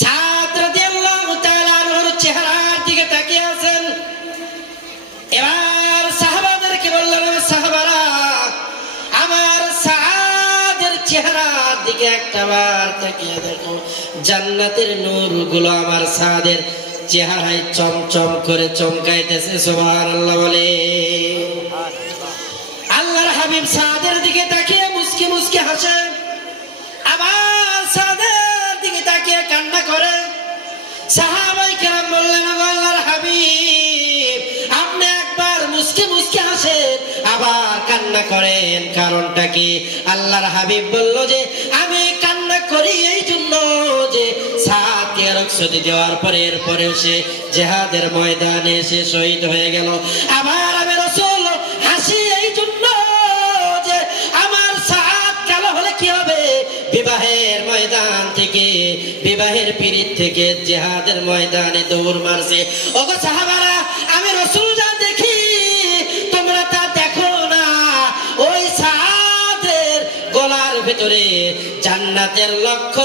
সাদ রাদিয়াল্লাহু তাআলা আনহুর চেহারার দিকে তাকিয়ে আছেন। এবার সাহাবাদেরকে বললেন, সাহাবারা, আমার সাদের চেহারার দিকে একটাবার তাকিয়ে দেখো, জান্নাতের নূরগুলো আমার সাদের চেহারায় চমচম করে চমকাইতেছে। সুবহানাল্লাহ বলে। আল্লাহর হাবিব সাদের দিকে তাকিয়ে মুস্কি মুস্কি হাসে, আবার সাদের দিকে তাকিয়ে কান্না করে। সাহাবায়ে কেরাম বললেন, আল্লাহর হাবিব, আপনি একবার মুস্কি মুস্কি হাসেন, আবার কান্না করেন, কারণটা কি? আল্লাহর হাবিব বলল যে আমি কান্না করি এই জন্য যে সাদকে রক্ত দেওয়ার পরে এরপরেও সে জিহাদের ময়দানে সে শহীদ হয়ে গেল। আবার আমি রাসূল হাসি এই জন্য যে আমার সাদ কালো হলে কি হবে? বিবাহের ময়দান থেকে, বিবাহের পিরিত থেকে জিহাদের ময়দানে দৌড় মারছে। ওগো সাহাবারা, আমি রাসূল যা দেখি তোমরা তা দেখো না। ওই সাদের গলার ভিতরে জান্নাতের লক্ষ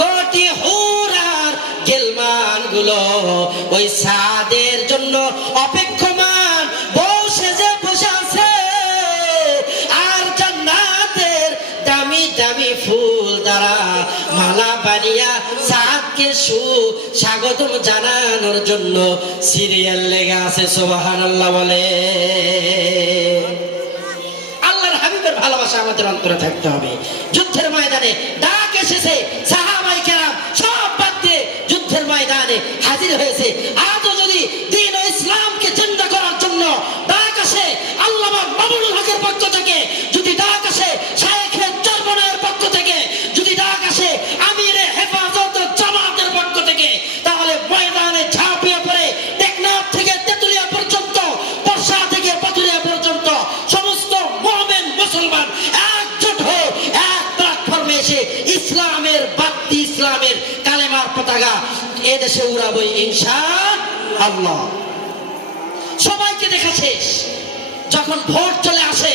কোটি হুর আর গিলমান গুলো ওই সাদের জন্য অপেক্ষমান বউ সেজে বসে আছে। আর জান্নাতের দামি দামি ফুল দ্বারা মালা বানিয়া সাদকে স্বাগতম জানানোর জন্য সিরিয়াল লেগে আছে। সুবহানাল্লাহ বলে। আল্লাহর হাবিবের ভালোবাসা আমাদের অন্তরে থাকতে হবে। যুদ্ধের ময়দানে ডাক এসেছে, সাহাবায়ে কেরাম সব বাদ দিয়ে যুদ্ধের ময়দানে হাজির হয়েছে। আজও যদি দ্বীন ও ইসলামকে জিন্দা করার জন্য ডাক আসে আল্লামা মামুনুল হকের পক্ষ থেকে, যদি ডাক আসে শায়েখে চরমনায়ের পক্ষ থেকে, যদি ডাক আসে আমিরে হেফাজত জামাতের পক্ষ থেকে, তাহলে ময়দানে ঝাঁপিয়ে পড়ে টেকনাফ থেকে তেতুলিয়া পর্যন্ত, বর্ষা থেকে পাথুরিয়া পর্যন্ত সমস্ত মুমিন মুসলমান একজোট হয়ে এক প্ল্যাটফর্মে এসে ইসলামের বাতি, ইসলামের কালেমার পতাকা এদেশে উড়াবো ইনশাআল্লাহ। সবাইকে দেখা শেষ, যখন ভোট চলে আসে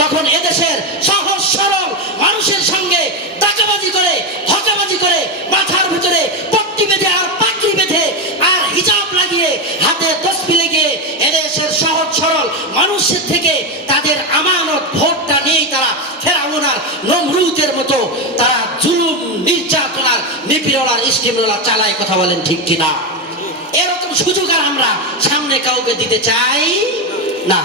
তখন এদেশের সহজ সরল মানুষের সঙ্গে টাকাবাজি করে, হকাবাজি করে, মাথার ভিতরে পট্টি বেঁধে আর পাগড়ি বেঁধে আর হিজাব লাগিয়ে হাতে তসবি লাগিয়ে এদেশের সহজ সরল মানুষের থেকে তাদের আমানত ভোটটা নিয়েই তারা ফেরাউন আর নমরুদের মতো তারা জুলুম, নির্যাতনার, নিপীড়নার স্টিমরোলা চালায়। কথা বলেন ঠিক কিনা? এরকম সুযোগ আর আমরা সামনে কাউকে দিতে চাই না।